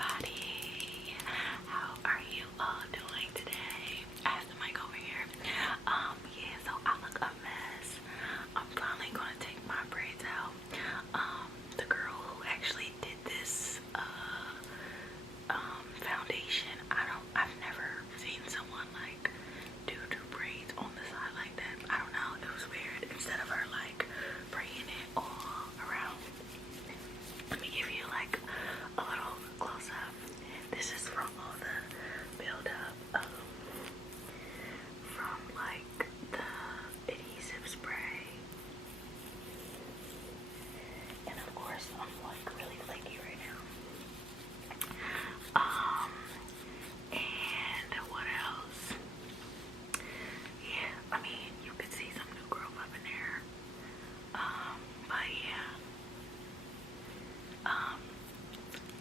everybody. How are you all doing today? I have the mic over here. Yeah, so I look a mess. I'm finally gonna take my braids out. The girl who actually did this foundation, I've never seen someone like do braids on the side like that. I don't know, it was weird. Instead of her like braiding it all around. Let me give you like a little close up. This is from all the build up from like the adhesive spray. And of course I'm like really flaky right now. And what else? Yeah, I mean you could see some new growth up in there. But yeah.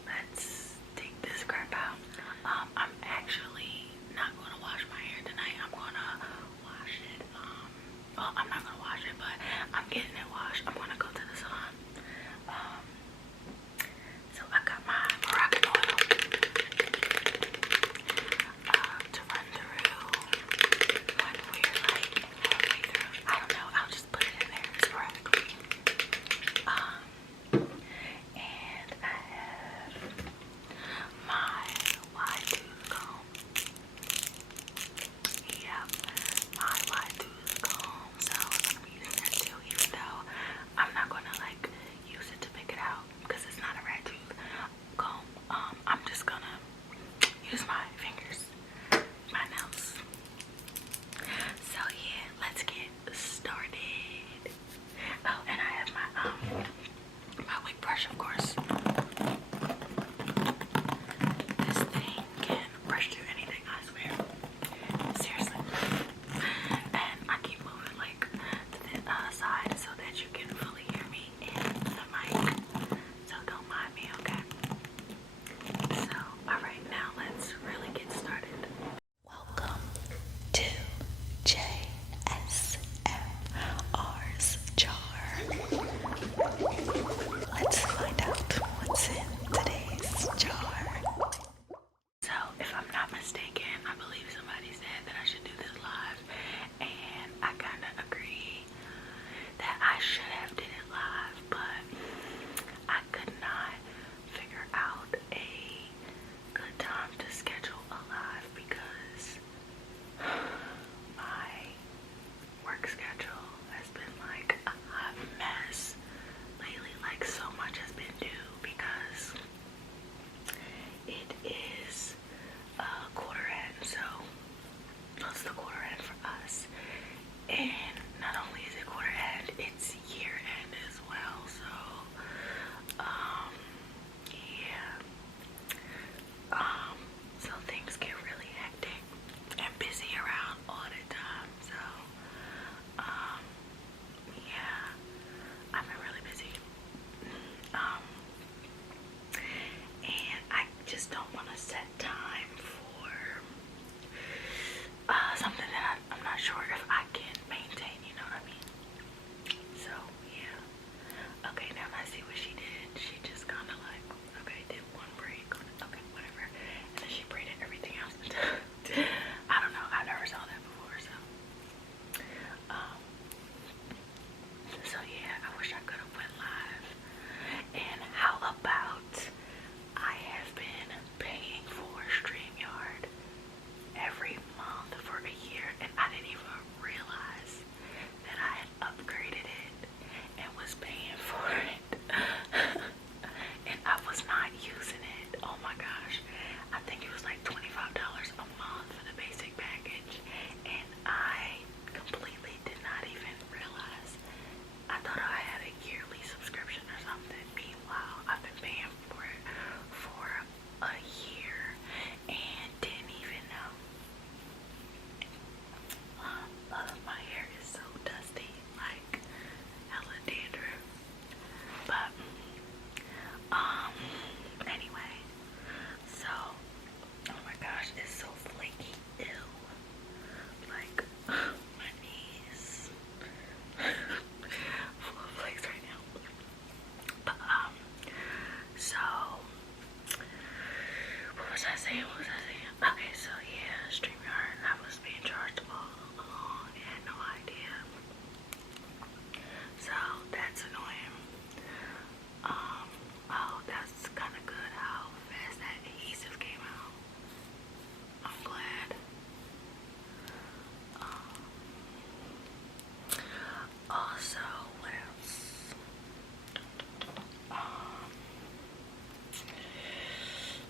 Let's take this crap out. I'm actually not gonna wash my hair tonight. I'm gonna wash it. Well, I'm not gonna wash it, but I'm getting it washed. I'm gonna go to the salon. So I got my Moroccan oil to run through when we're like halfway through. I don't know. I'll just put it in there sporadically. And I have my wide tooth comb. Yeah, my wide tooth comb. So I'm gonna be using that too, even though I'm not gonna like use it to pick it out because it's not a rat tooth comb. I'm just gonna use my fingers, my nails. So yeah, let's get started. Oh, and I have my wig brush, of course. This thing can brush through anything, I swear. Seriously. And I keep moving like to the side so that you can fully hear me in the mic. So don't mind me, okay? So, alright, now let's really get started. Welcome to JSMR's jar. Let's find out what's in today's jar. So, if I'm not mistaken, I believe somebody said that I should do this live, and I kind of agree that I should have did it live, but I could not figure out a good time to schedule a live because my work schedule has been like a hot mess lately. Like so much has been due because it is quarter end, so it's the quarter end for us. And not only is it quarter end, it's year end as well. So yeah. So things get really hectic and busy around all the time. So yeah, I've been really busy. And I just don't want to was I saying? Okay, so yeah, StreamYard. I was being charged all along. I had no idea. So that's annoying. Oh, that's kind of good how fast that adhesive came out. I'm glad. Also, what else?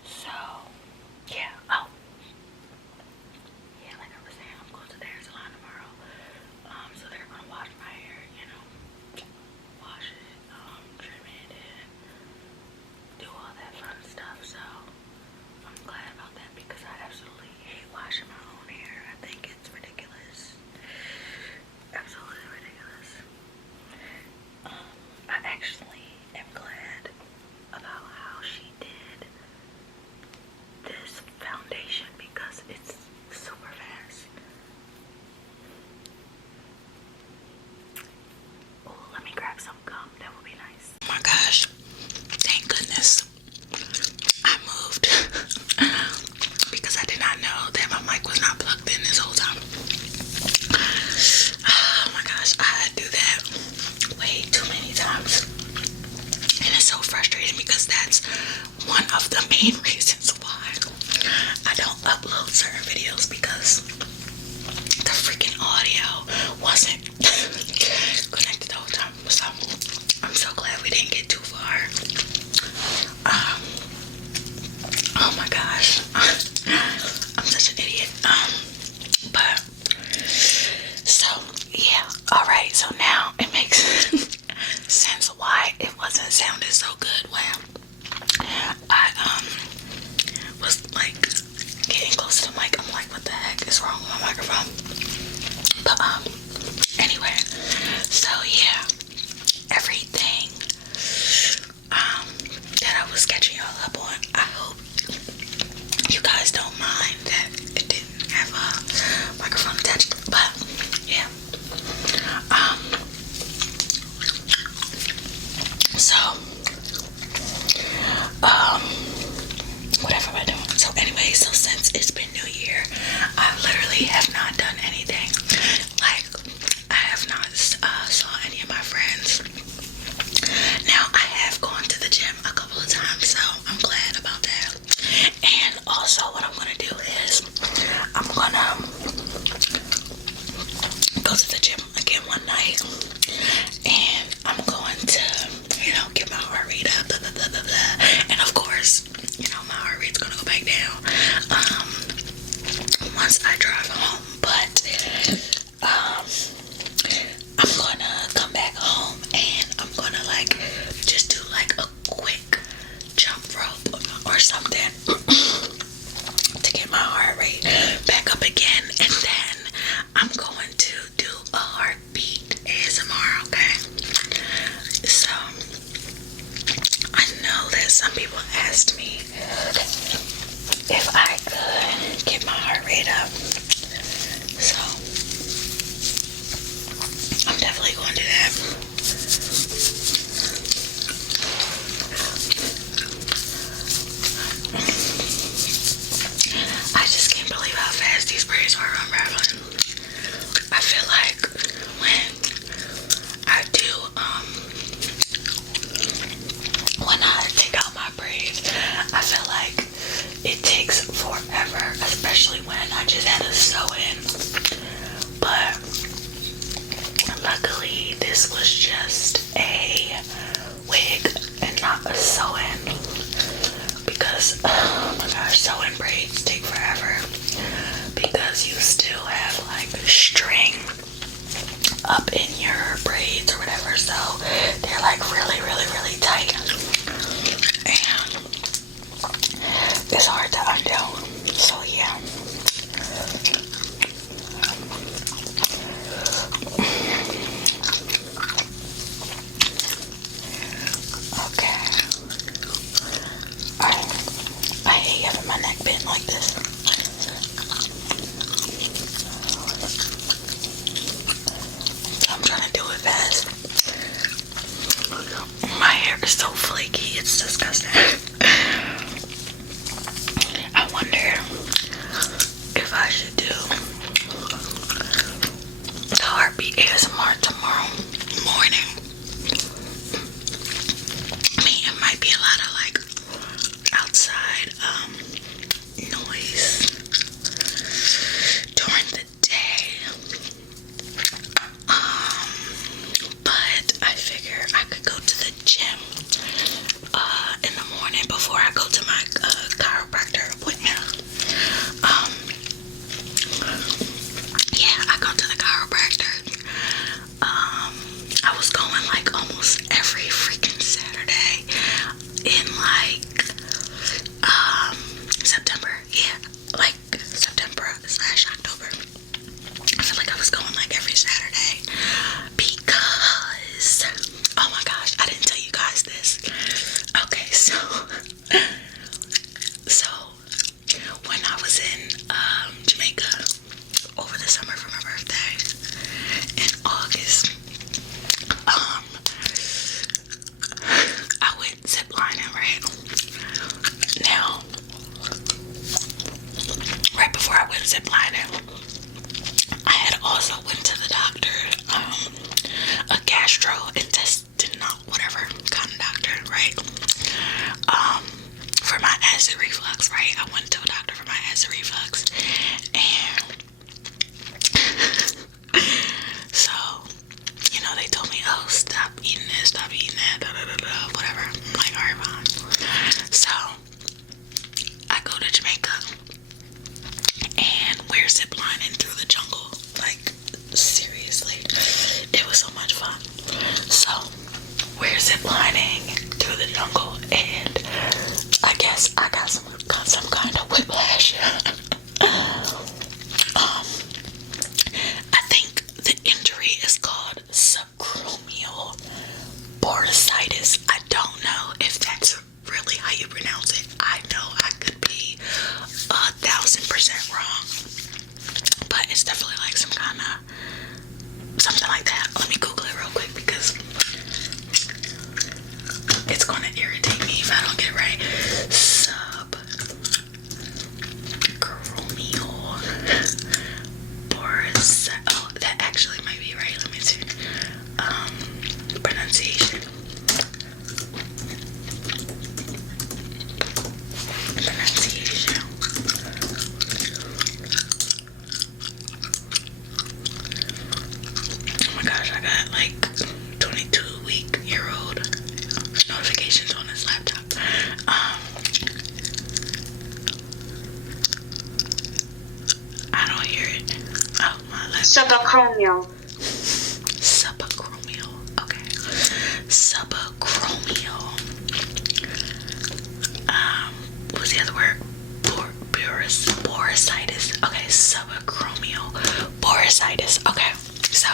So yeah. Oh, yeah. Like I was saying, I'm going to the hair salon tomorrow. So they're gonna wash my hair. You know, wash it, trim it, and do all that fun stuff. So I'm glad about that because I absolutely hate washing my own hair. I think it's ridiculous. Absolutely ridiculous. I actually am glad about how she did this foundation because it's super fast. Oh, let me grab some gum. That would be nice. Oh my gosh. Thank goodness I moved because I did not know that my mic was not plugged in this whole time. Oh my gosh, I do that way too many times. And it's so frustrating because that's one of the main reasons why I don't upload certain videos because the freaking audio wasn't connected the whole time. So I'm so glad we didn't get too far. Oh my gosh. I'm such an idiot. But so yeah, alright, so now it makes sense why it wasn't sounding so good when I was like getting close to the mic. I'm like, what the heck is wrong with my microphone? But anyway, so yeah, everything that I was catching y'all up on, I hope you guys don't mind that it didn't have a microphone attached. But yeah, so whatever am I doing? So anyway, so since it's been New Year, I literally have not done anything. Like, I have not saw any of my friends. Now, I have gone to the gym a couple of times, so I'm glad about that. And also, what I'm gonna do is I'm gonna go to the gym again one night, and I'm going to, you know, get my heart rate up, blah, blah, blah, blah, blah. And of course, you know, my heart rate's gonna go back down once I drive home. But I'm gonna come back home and I'm gonna like just do like a quick jump rope or something to get my heart rate back up again, and then I'm going to do a heartbeat ASMR, okay? So I know that some people asked me if I could get my heart rate up, so I'm definitely going to do that. I just can't believe how fast these braids are unraveling. I feel like when I do, when I take out my braids, I feel like it takes forever, especially when I just had a sew-in. But luckily, this was just a wig and not a sew-in, because oh my gosh, sew-in braids take forever because you still have like string up in your braids or whatever, so they're like really, really, really tight, and it's hard to undo. So yeah. Okay. I hate having my neck bent like this. So I'm trying to do it fast. My hair is so flaky, it's disgusting. I acid reflux, right? I went to a doctor for my acid reflux, and so, you know, they told me, oh, stop eating this, stop eating that, whatever. I'm like, alright, fine. So, I go to Jamaica, and we're ziplining through the jungle. Like, seriously, it was so much fun. So, we're ziplining through the jungle, and I guess I got some kind of whiplash. I think the injury is called subacromial bursitis. I don't know if that's really how you pronounce it. I know I could be 1000% wrong, but it's definitely like some kind of something like that. Let me Google it real quick because it's gonna irritate me if I don't get it right. Subacromial bursitis. Oh, that actually might be right. Let me see. Pronunciation. Oh my gosh, I got like 22-year-old notifications on this laptop. I don't hear it. Oh, my laptop. Subacromial. Subacromial. Okay. Subacromial. What's the other word? Bursitis. Okay, subacromial bursitis. Okay, so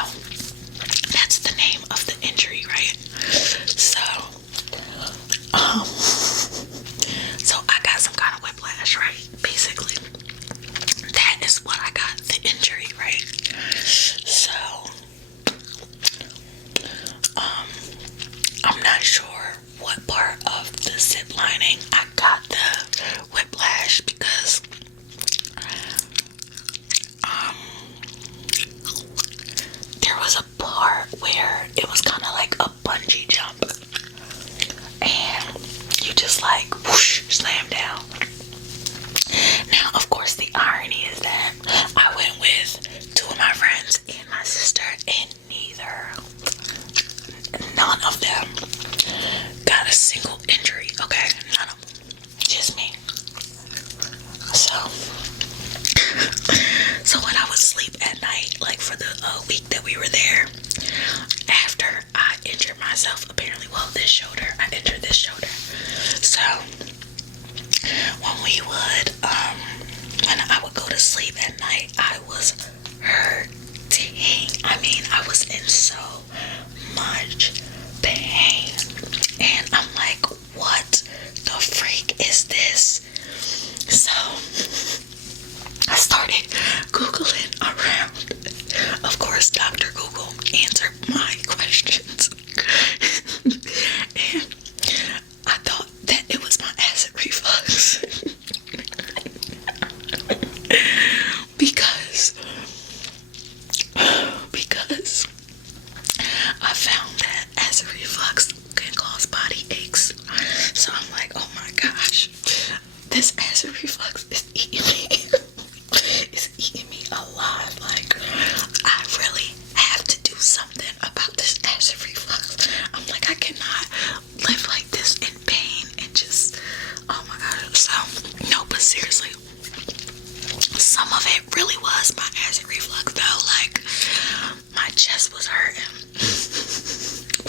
that's the name of the injury, right? So, so I got some kind of whiplash, right? Basically, that is what I got, the injury, right? So, I'm not sure what part of the zip lining I got the whiplash because there was a part where it was kind of like a bungee jump, and you just like whoosh, slam down. Now, of course, the irony is that I went with 2 of my friends and my sister, and none of them got a single injury. Okay, none of them, just me. So when I would sleep at night, like for the week that we were there, after I injured myself, apparently, well, this shoulder, I injured this shoulder. So when we would, when I would go to sleep at night, I was hurting. I mean, I was in so much pain, and I'm like, what the freak is this? So I started Googling around. Of course, Dr. Google answered my questions. And I thought that it was my acid reflux. because I found that acid reflux can cause body aches. So I'm like, oh my gosh, this acid reflux is eating me. It's eating me alive. Like, I really have to do something about this acid reflux. I'm like, I cannot live like this in pain and just, oh my gosh. So, no, but seriously, some of it really was my acid reflux though. Like, my chest was hurting,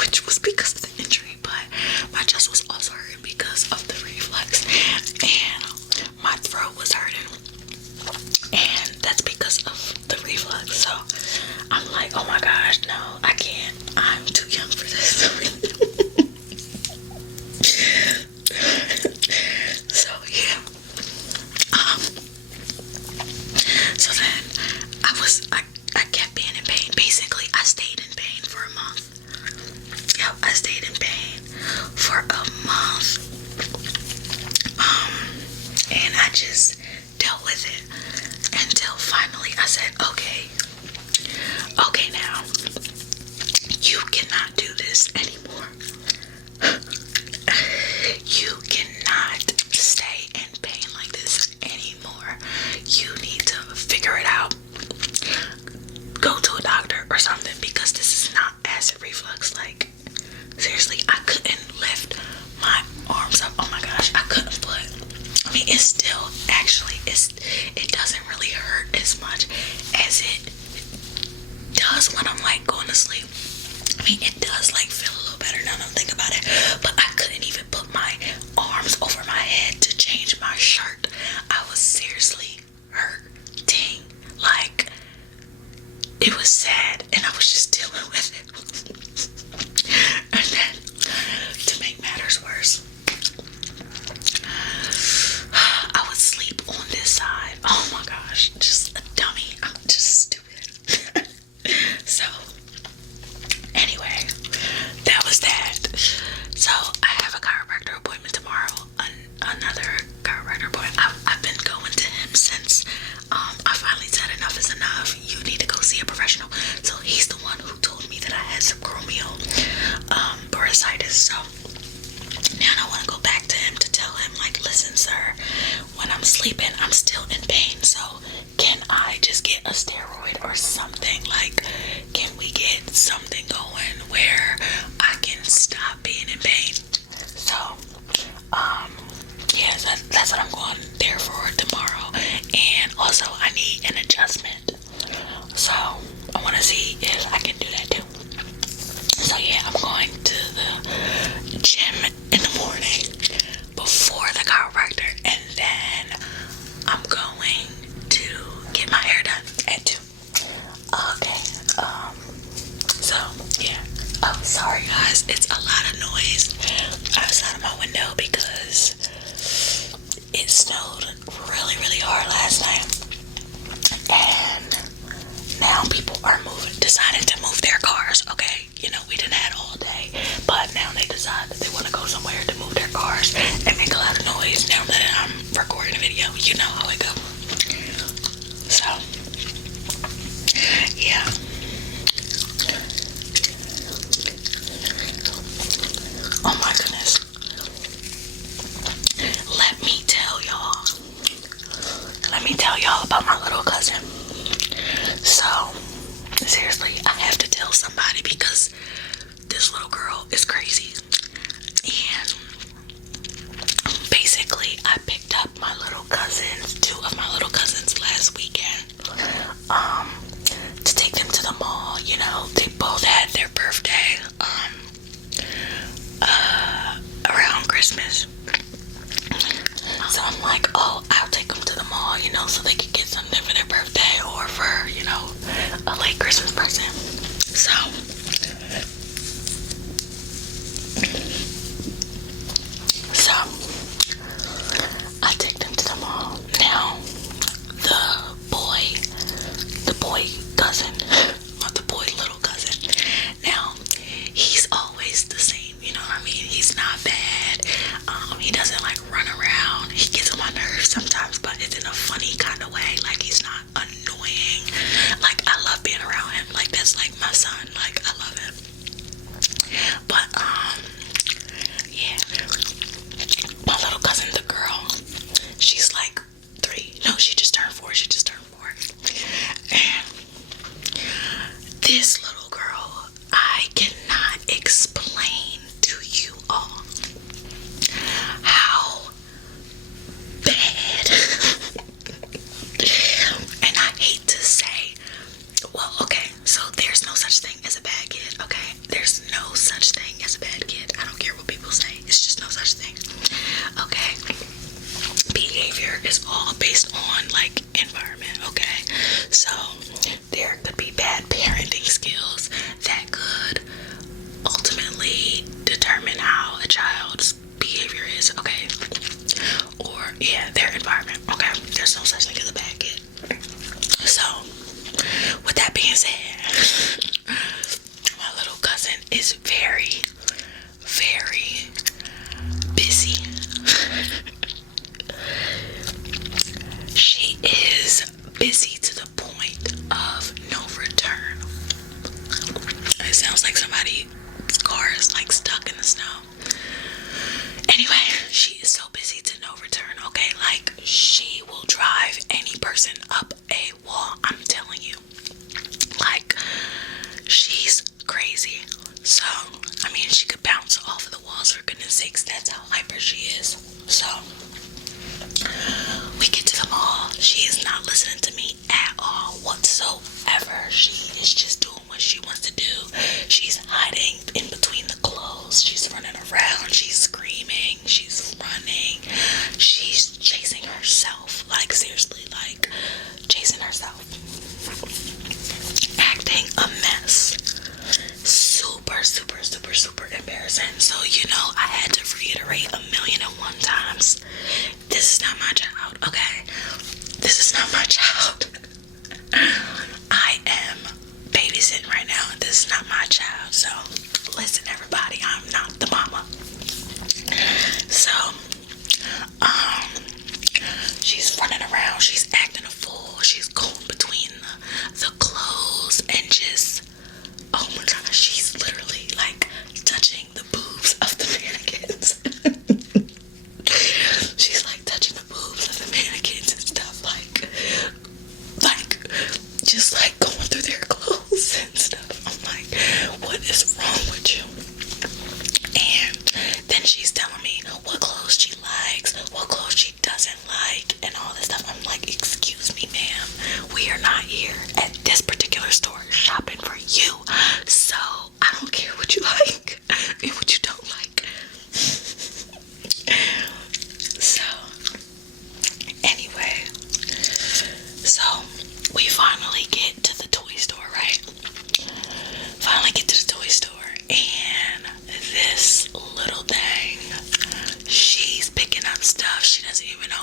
which was because of the injury, but my chest was also hurting because of the reflux, and my throat was hurting, and that's because of the reflux. So I'm like, oh my gosh, no, I can't. I'm too young for this. So yeah. So then I kept being in pain. Basically, I stayed in pain for a month. Yep, I stayed in pain for a month. And I just dealt with it until finally I said, okay, now, you cannot do this anymore. You cannot stay in mean, it's still, actually, it doesn't really hurt as much as it does when I'm like going to sleep. I mean, it does like feel a little better now that I think about it, but I couldn't even put my arms over my head to change my shirt. I was seriously hurting. Like, it was sad, and I was just dealing with it. And then, to make matters worse, I would sleep on this side. Oh my gosh, just a dummy. I'm just stupid. So, anyway, that was that. So, I have a chiropractor appointment tomorrow. Another chiropractor appointment. I've been going to him since I finally said enough is enough. You need to go see a professional. So, he's the one who told me that I had subchromial bursitis. So, now I want to go back to him to tell him, like, listen, sir, when I'm sleeping, I'm still in pain. So, can I just get a steroid or something? Like, can we get something going where I can stop being in pain? So, yeah, that's what I'm going there for tomorrow. And also, I need an adjustment. So, I want to see if I can do that too. So, yeah, I'm going to the gym in the morning before the chiropractor, and then I'm going to get my hair done at 2. Okay, so, yeah. Oh, sorry guys, it's a lot of noise outside of my window because it snowed really, really hard last night. And now people are decided to move their cars, okay? You know, we didn't have all day, but now they decide that they want to go somewhere to move their cars and make a lot of noise now that I'm recording a video. You know how it goes. So, yeah. Oh my goodness. Let me tell y'all about my little cousin. So, seriously, I have to tell somebody because this little girl is crazy. And basically, I picked up my little cousins, 2 of my little cousins last weekend, to take them to the mall. You know, they both had their birthday, around Christmas. So I'm like, oh, I'll take them to the mall, you know, so they could get something for their birthday or for, you know, a late Christmas present. So, I take them to the mall. Now, the boy cousin, not the boy little cousin. Now, he's always the same, you know what I mean? He's not bad. He doesn't like run around. He gets on my nerves sometimes, but it's in a funny kind of way. Like, he's not annoying. Like, I love being around him. Like, that's like my son. Like, I love him. But, yeah. My little cousin, the girl, she's like 3. No, she just turned 4. And this little girl, I cannot explain to you all how bad, and I hate to say, well, okay, so there's no such thing as a bad kid, okay? There's no such thing as a bad kid. I don't care what people say. It's just no such thing, okay? Behavior is all based on, like, environment, okay? So, there could be bad parenting skills that could ultimately determine how a child's behavior is, okay? Or, yeah, their environment, okay? There's no such thing as a bad kid. So, with that being said, my little cousin is very, very busy. She is busy to the point of no return. It sounds like somebody's car is like stuck in the snow. Anyway, she is so busy to no return, okay? Like, she will drive any person up a wall, I'm telling you. Like, she's crazy. So, I mean, she could bounce off of the walls, for goodness sakes. That's how hyper she is. So,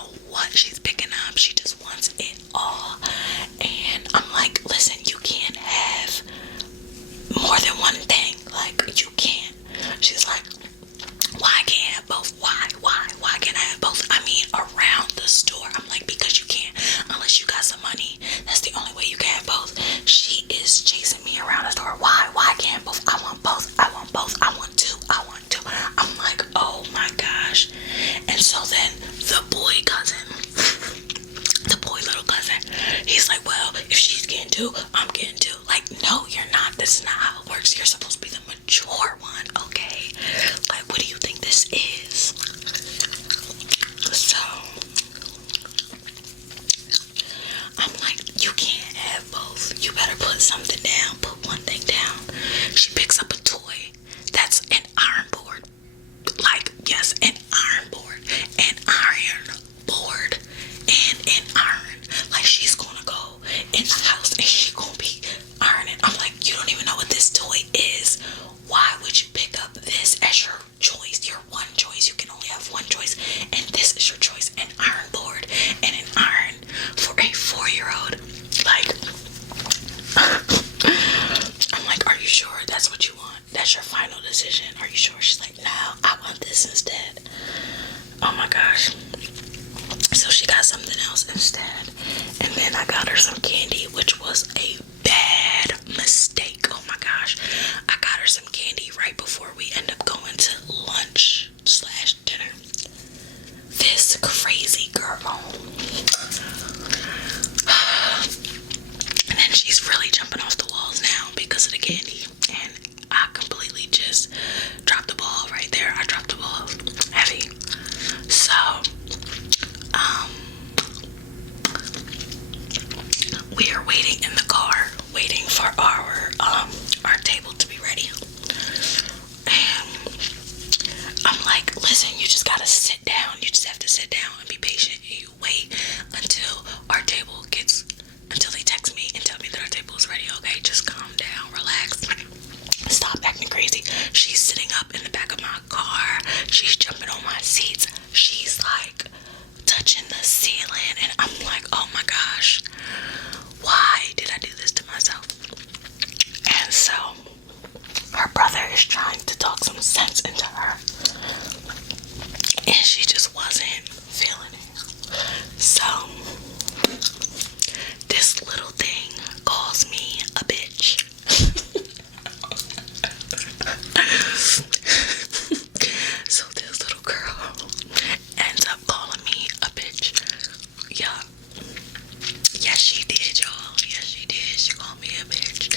know what she's picking up. She just wants it all. And I'm like, listen, you can't have more than one thing. Like, you can't. She's like, why can't I have both? Why can't I have both? I mean, around the store. I'm like, because you can't, unless you got some money. That's the only way you can have both. She is chasing me around the store. Why can't I have both? I want both. I want both. I want two. I'm like, oh my gosh. And so then the boy little cousin, he's like, well, if she's getting two, I'm getting two. Like, no, you're not. This is not how it works. You're supposed to be the mature one, okay? Like, what do you think this is? So I'm like, you can't have both. You better put something down. Put one thing down. She picks up a toy that's an iron board. Like, yes, an iron board. And like, she's gonna go in the house and she's gonna be ironing. I'm like, you don't even know what this toy is. Why would you pick up this as your choice? Your one choice. You can only have one choice, and this is your choice. An iron board and an iron for a 4-year-old. Like, I'm like, are you sure that's what you want? That's your final decision? Are you sure? She's like, no, I want this instead. Oh my gosh. So she got something else instead. And then I got her some candy, which was a bad mistake. Oh my gosh. I got her some candy right before we end up going to lunch / dinner. This crazy girl. And then she's really jumping off the walls now because of the candy. And I completely just dropped the ball right there. I dropped the ball heavy. So, we are waiting in the car, waiting for our table to be ready. And I'm like, listen, you just gotta sit down. You just have to sit down and be patient. And you wait until until they text me and tell me that our table is ready. Okay, just calm down, relax. Stop acting crazy. She's sitting up in the back of my car. She's jumping on my seats. She's like touching the ceiling. And I'm like, oh my gosh, why did I do this to myself? And so her brother is trying to talk some sense into her. And she just wasn't feeling it. So this little thing calls me a bitch. So this little girl ends up calling me a bitch. Yeah. Yes, she did, y'all. Yes, she did. She called me a bitch.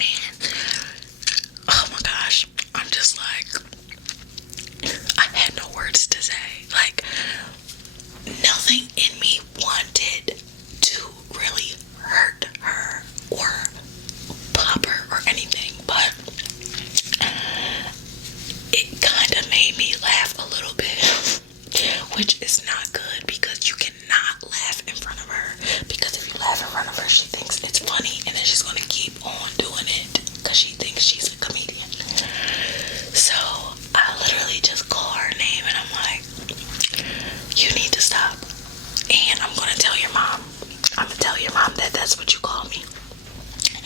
And oh my gosh, I'm just like, I had no words to say. Like, nothing in me wanted to really hurt her or pop her or anything, but it kind of made me laugh a little bit, which is not good because you cannot laugh in front of her, because if you laugh in front of her, she thinks it's funny and then she's going to keep on doing it because she thinks she's a comedian. So I literally just call her name and I'm like, you need to stop, and I'm going to tell your mom. I'm going to tell your mom that that's what you call me.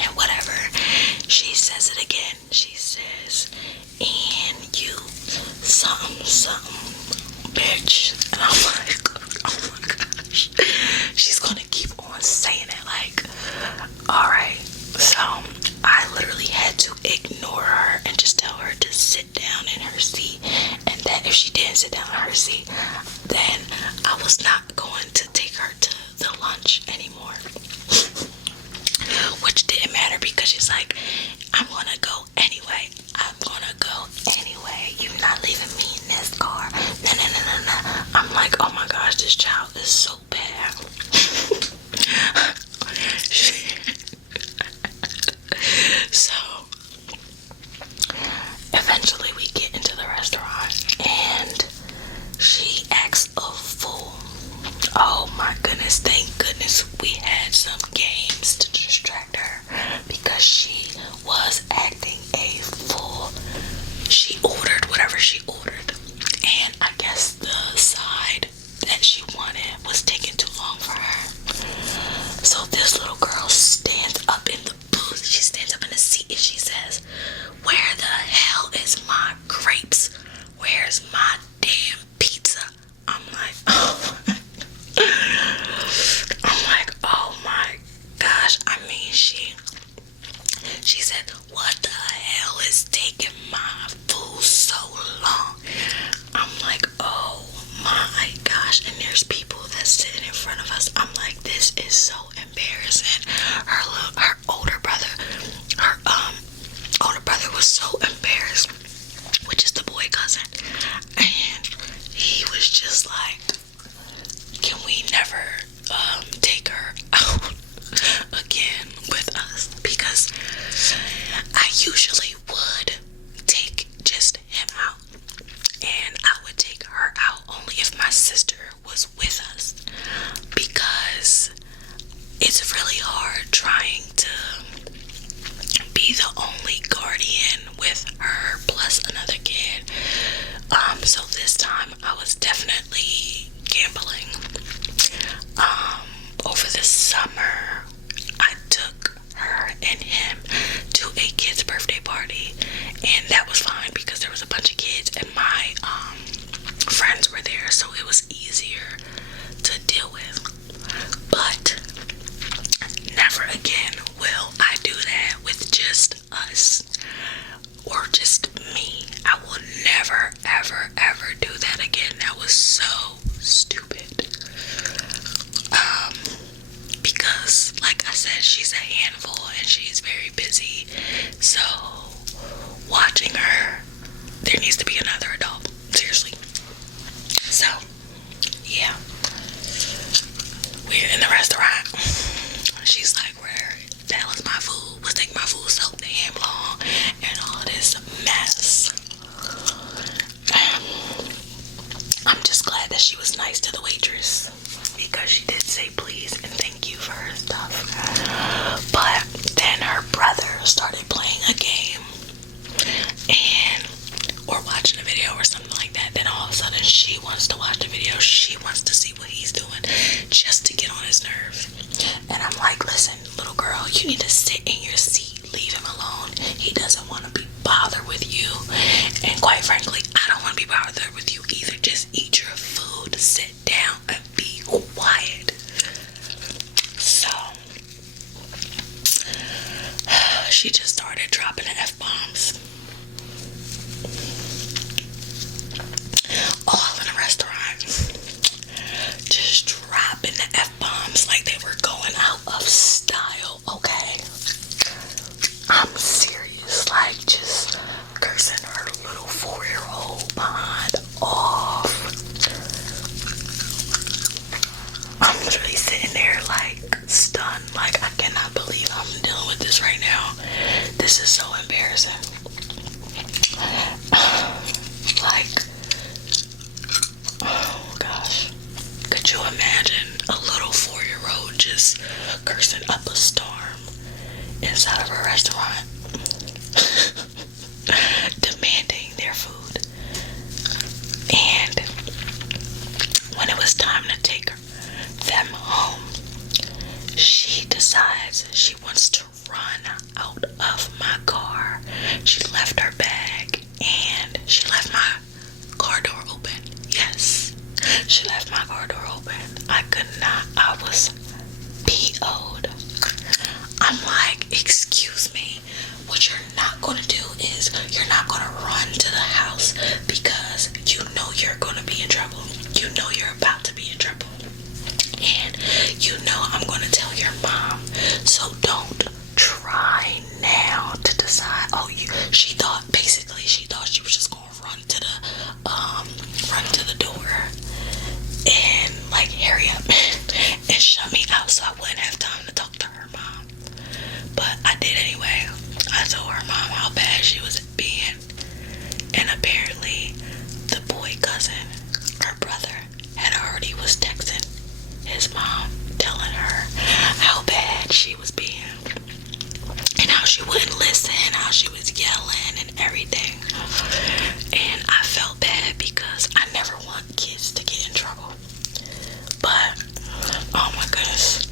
And whatever, she says it again. She says, and you something bitch. And I'm like, oh my gosh, she's gonna keep on saying it. Like, alright. So I literally had to ignore her and just tell her to sit down in her seat, and that if she didn't sit down in her seat, then I was not going to take her to the lunch anymore. Which didn't matter because she's like, I'm gonna go anyway. You're not leaving me in this car. No. I'm like, oh my gosh, this child is so bad. So eventually we get into the restaurant and she acts a fool. Oh my goodness, thank goodness we had some games to distract her because she was acting a fool. She ordered whatever she ordered. this time I was definitely gambling. Over the summer, I took her and him to a kid's birthday party, and that was fine because there was a bunch of kids and my friends were there, so it was easier to deal with. But never again will I do that with just us or just me. I will never, ever, ever do that again. That was so stupid. Because, like I said, she's a handful and she's very busy. So, watching her, there needs to be another adult. Seriously. So, yeah. We're in the restaurant. She's like, where the hell is my food? What's taking my food so damn long? And all this mess. I'm just glad that she was nice to the waitress, because she did say please and thank you for her stuff. But then her brother started playing a game or watching a video or something like that. Then all of a sudden she wants to watch the video. She wants to see what he's doing just to get on his nerves. And I'm like, listen, little girl, you need to sit in your seat. Leave him alone. He doesn't want to be bothered with you. And quite frankly, I don't want to be bothered with you either. Just eat your food, sit down, and be quiet. So she just started dropping the F-bombs all in the restaurant. Just dropping the F-bombs like they were going out of style, okay? I'm serious, like just cursing her little 4-year-old behind off. I'm literally sitting there like stunned, like I cannot believe I'm dealing with this right now. This is so embarrassing. Like, oh gosh, could you imagine a little 4-year-old just cursing up a storm inside of a restaurant, demanding their food? And when it was time to take them home, she decides she wants to run out of my car. She left her bag and she left my car door open. Yes, she left my car door open. I could not. I was PO'd. I'm like, excuse me, what you're not going to do is you're not going to run to the house because you know you're going to be in trouble. You know you're about to be in trouble. And you know I'm going to tell your mom. So don't try now to decide. She thought she was just going to run to the door and like hurry up and shut me out so I wouldn't have time to talk to her mom. But I did anyway. I told her mom how bad she was being, and apparently the boy cousin, her brother, was texting his mom telling her how bad she was being and how she wouldn't listen, how she was yelling and everything. And I felt bad because I never want kids to get in trouble. But oh my goodness,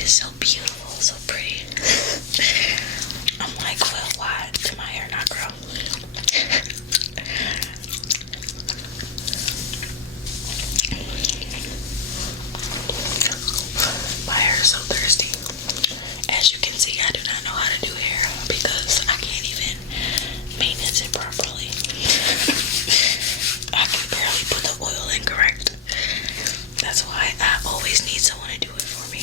is so beautiful, so pretty. I'm like, well, why did my hair not grow? My hair is so thirsty. As you can see, I do not know how to do hair because I can't even maintenance it properly. I can barely put the oil in correct. That's why I always need someone to do it for me.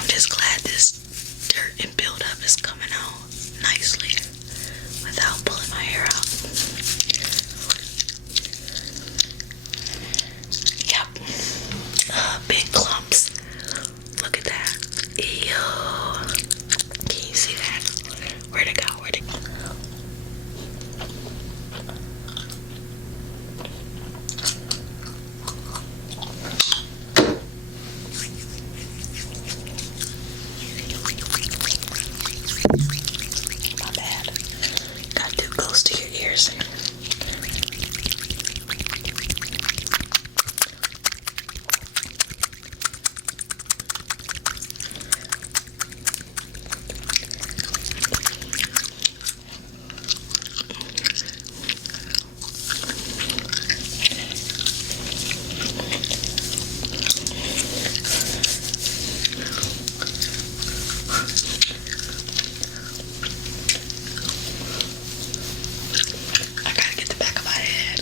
I'm just glad this dirt and buildup is coming out nicely without pulling my hair out. Yep. Big clumps. Look at that. Ew. Can you see that? Where'd it go? Where'd it go? My bad. Got too close to your ears. I gotta get the back of my head.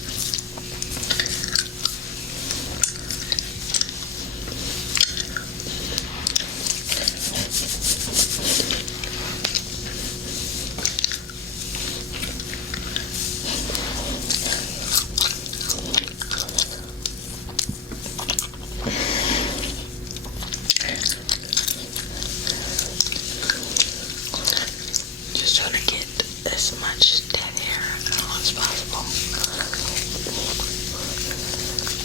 Just trying to get as much dead hair as possible.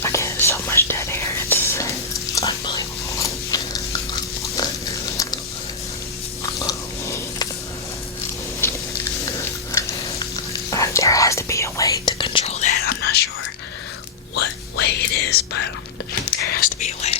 I get so much dead hair, it's unbelievable. There has to be a way to control that. I'm not sure what way it is, but there has to be a way.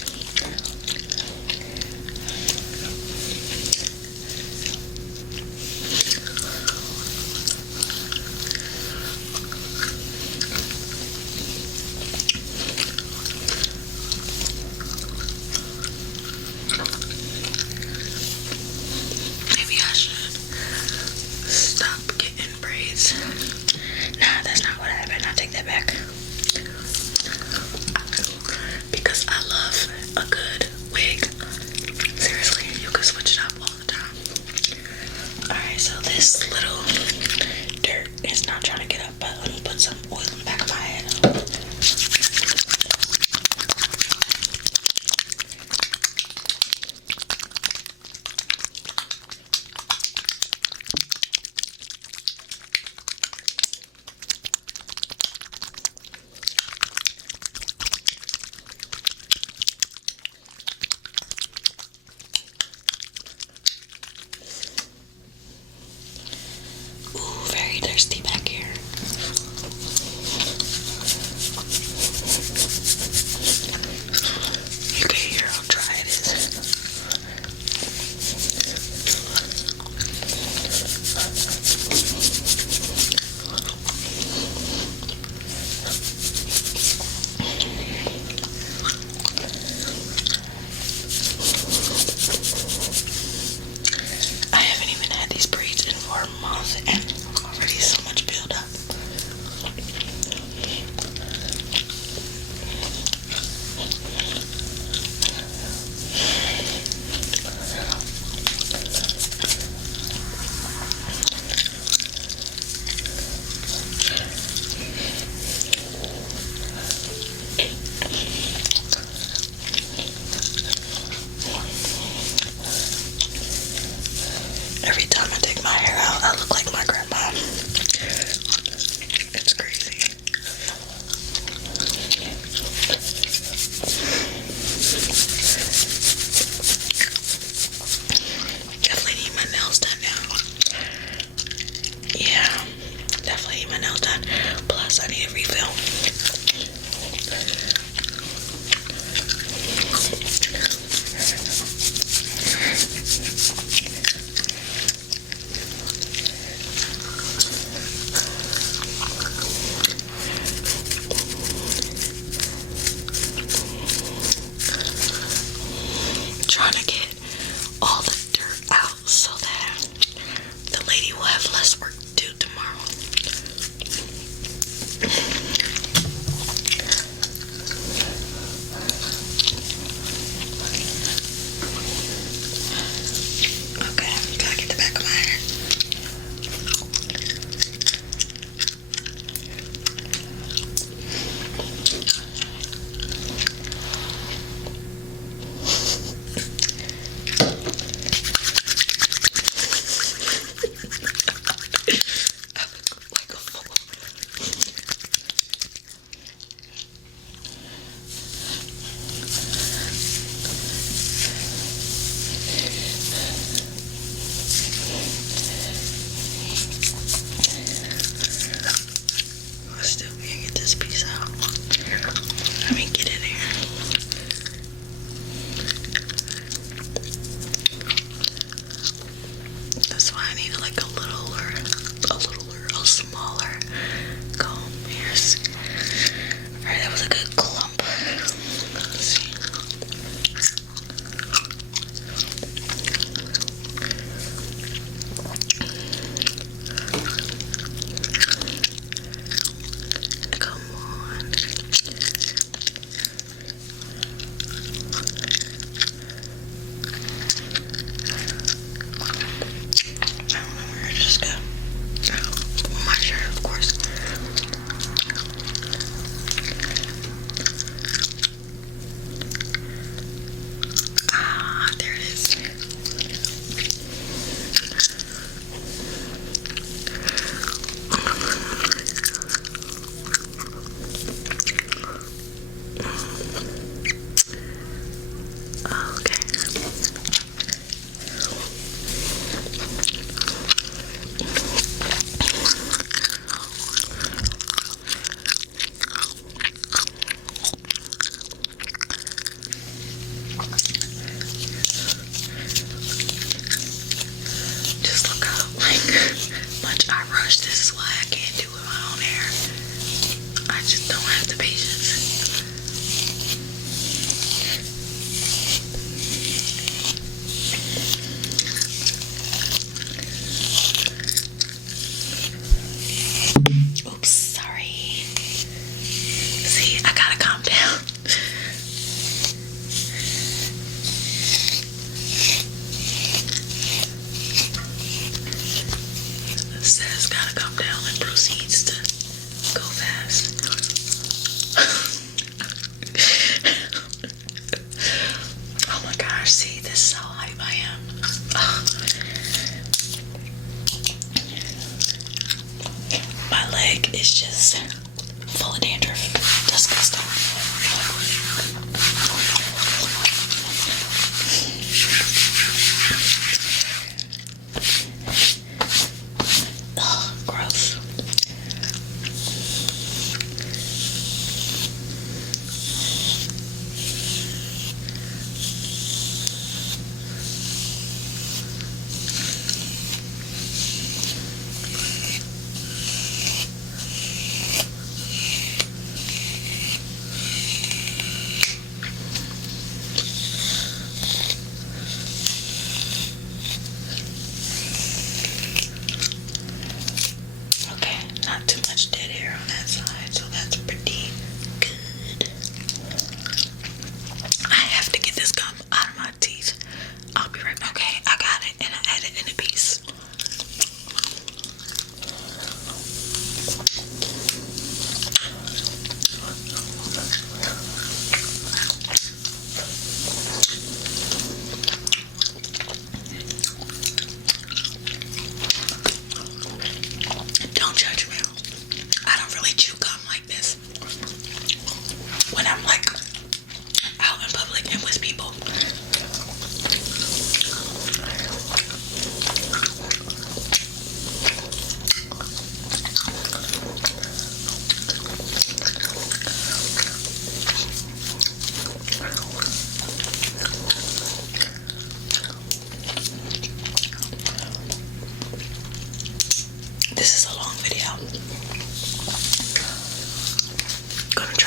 Maybe I should stop getting braids. Nah, that's not what happened. I take that back. Because I love a good wig. Seriously, you can switch it up all the time. Alright, so this little dirt is not trying to get up, but let me put some oil in the back of my head.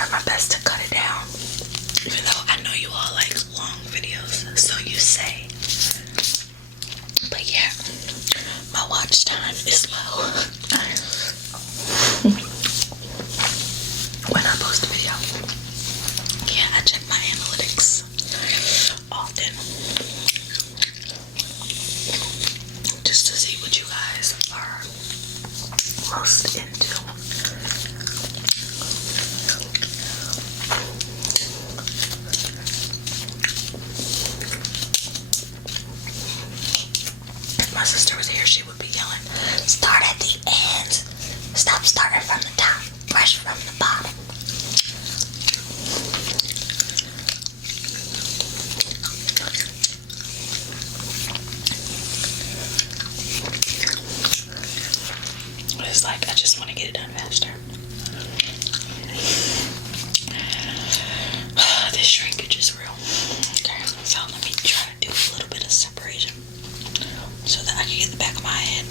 try my best to cut it down, even though I know you all like long videos, so you say. But yeah, my watch time is low when I post a video. Yeah, I check my analytics often just to see what you guys are most into. If my sister was here, she would be yelling, "Start at the ends. Stop starting from the top. Brush from the bottom." It's like I just want to get it done faster. This shrinkage is real. Okay, so let me try to do a little bit of separation so that I can get the back of my head.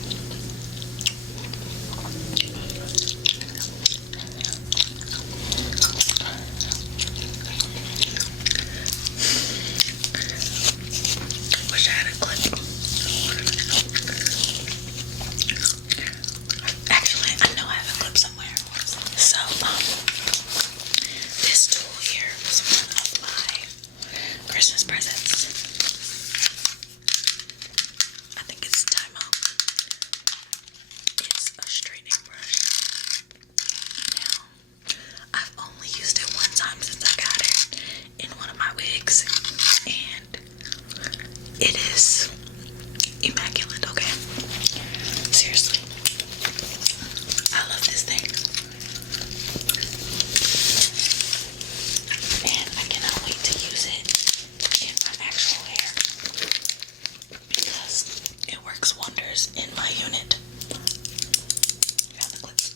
Wish I had a clip. Actually, I know I have a clip somewhere. So, this tool here was one of my Christmas presents. I think it's Time Out. It's a straightening brush. Now, I've only used it one time since I got it in one of my wigs, and it is immaculate, okay? Seriously. I love this thing. And I cannot wait to use it in my actual hair because it works wonders in my unit. Got the clips.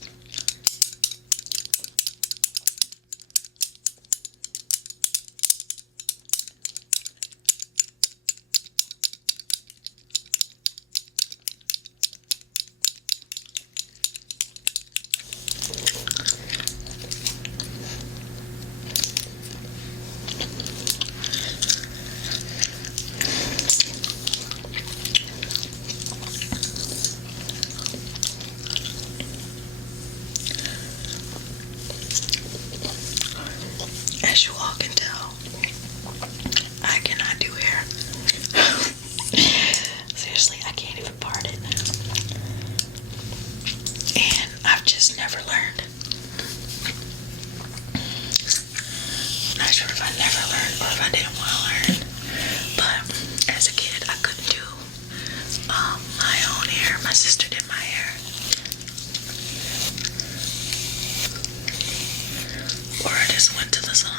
As you all can tell, I cannot do hair. Seriously, I can't even part it. And I've just never learned. Not sure if I never learned or if I didn't want to learn. But as a kid, I couldn't do my own hair. My sister did my hair. Or I just went to the salon.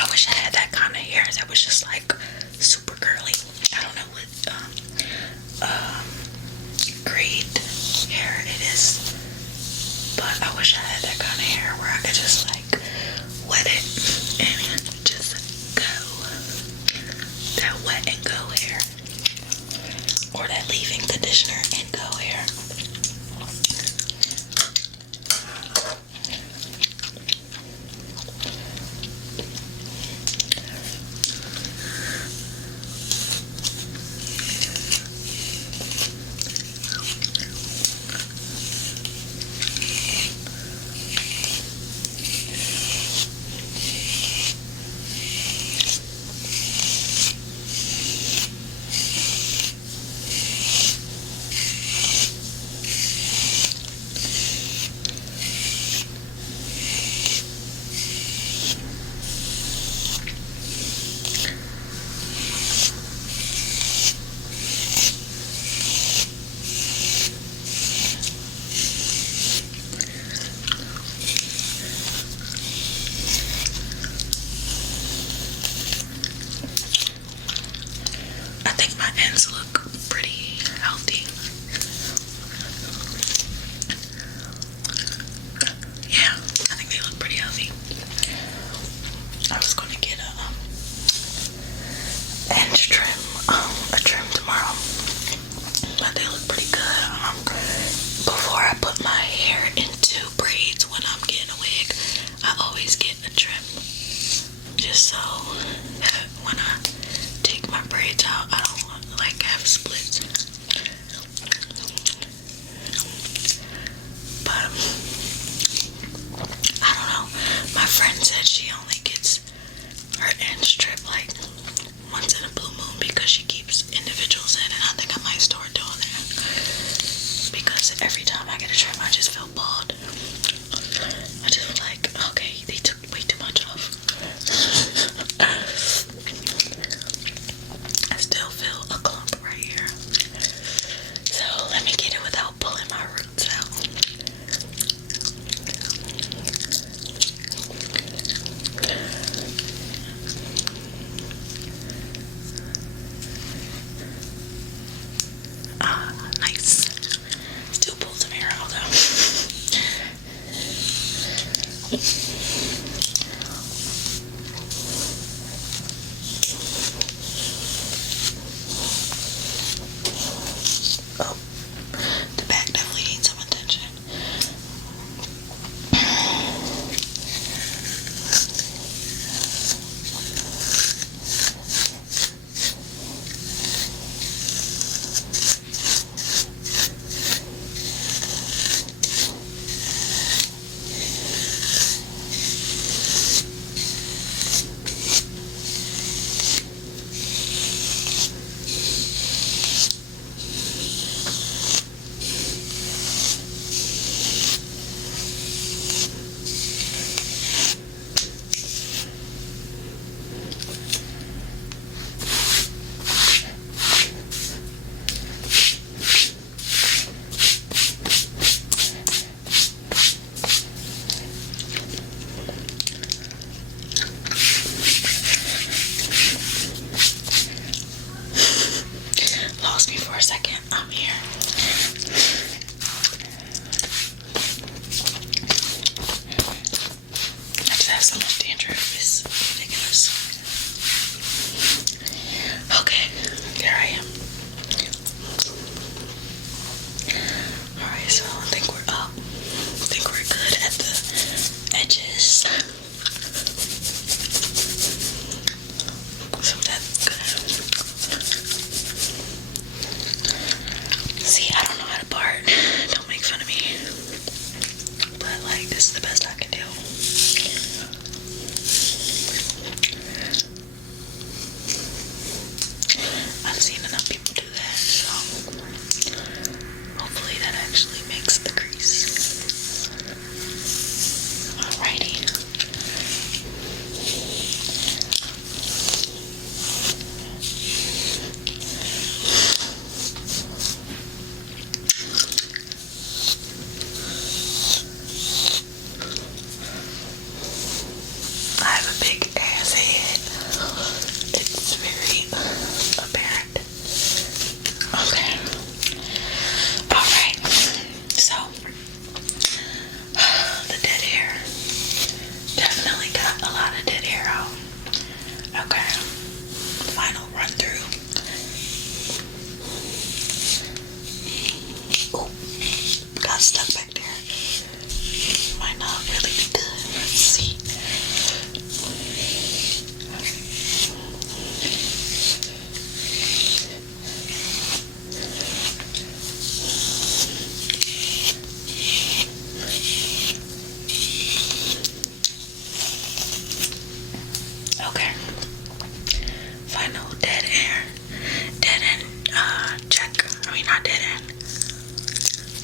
I wish I had that kind of hair that was just like super curly. I don't know what grade hair it is, but I wish I had that kind of hair where I could just like wet it and just go. That wet and go hair, or that leave-in conditioner and go hair. when I'm getting a wig, I always get a trim, just so that when I take my braids out, I don't like have splits. But I don't know. My friend said she only gets her ends trimmed like once in a blue moon because she keeps individuals in, and I think I might start doing that because every time I get a trim, I just feel bald. I just feel like, okay, they took way too much off. I still feel a clump right here, so let me get it without pulling my roots out. Nice. Still pull some hair out though. Oh, the back definitely needs some attention. Lost me for a second. I'm here. I just have so much dandruff. It's ridiculous. Okay, there I am. Alright, so I think we're up. I think we're good at the edges. So that's good. See, I don't know how to part. Don't make fun of me. But like, this is the best I can do. I've seen enough people do that, so hopefully that actually makes the crease. Alrighty. I have a big ass head. It's very apparent. Okay. Alright. So, the dead hair. Definitely got a lot of dead hair out. Okay. Final run through. Oh, got stuck back there. Might not really be good. Let's see. Okay. Final dead hair. Dead end check. I mean, not dead end.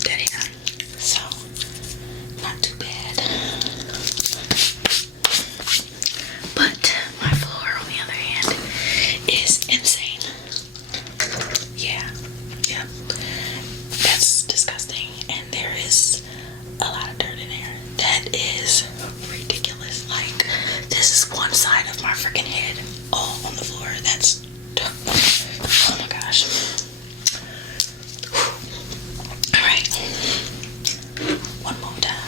Dead hair. So, not too bad. But my floor, on the other hand, is insane. Yeah. Yep. That's disgusting. And there is a lot of dirt in there. That is ridiculous. Like, this is one side of my freaking head all on the floor. That's, oh my gosh. Alright. One more time.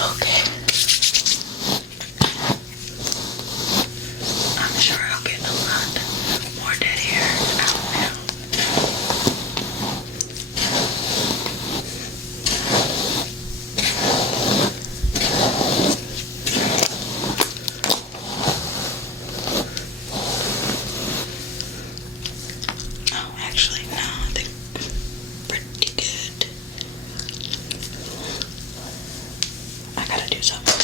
Okay. I'm sure I'll get a lot more dead hair out now. Oh, actually, no, I think pretty good. I gotta do something.